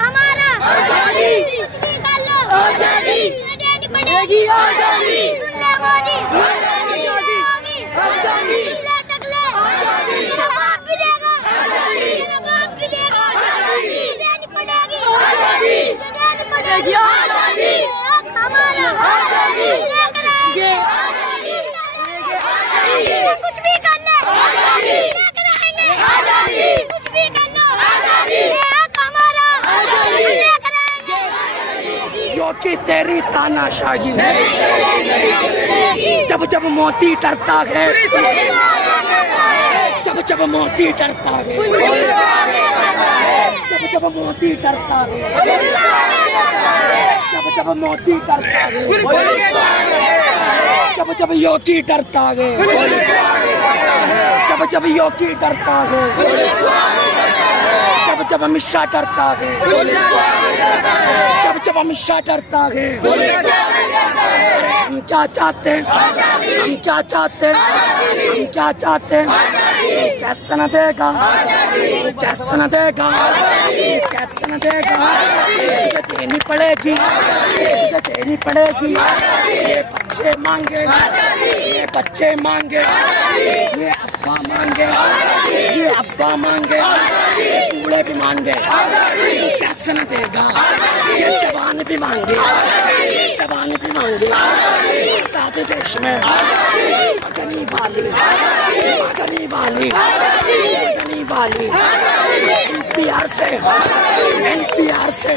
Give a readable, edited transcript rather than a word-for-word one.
हमारा कुछ भी कर लो देनी पड़ेगी आजादी। सुन ले मोदी तेरा बाप भी देगा देनी पड़ेगी आजादी। हमारा लेकर आएंगे कुछ भी कर ले लेकर आएंगे कुछ भी कर लो हमारा लेकर आएंगे। योगी तेरी तानाशाही जब जब मोदी डरता है जब जब मोदी डरता है जब जब मोदी डरता है जब जब मोदी डरता है जब जब योगी डरता है जब जब योगी डरता है जब जब अमित शाह डरता है जब जब अमित शाह डरता है। हम क्या चाहते हैं हम क्या चाहते हैं हम क्या चाहते हैं कैसे न देगा कैसे न देगा कैसे न देगा तुझे देनी पड़ेगी तुझे देनी पड़ेगी। ये बच्चे मांगे ये बच्चे मांगे ये अब्बा मांगे ये अब्बा मांगे बूढ़े भी मांगे कैसे न देगा। ये जवान भी मांगे जवान भी मांगे सादे देश में मदनी वाली मदनी वाली मदनी वाली एनपीआर से CAA से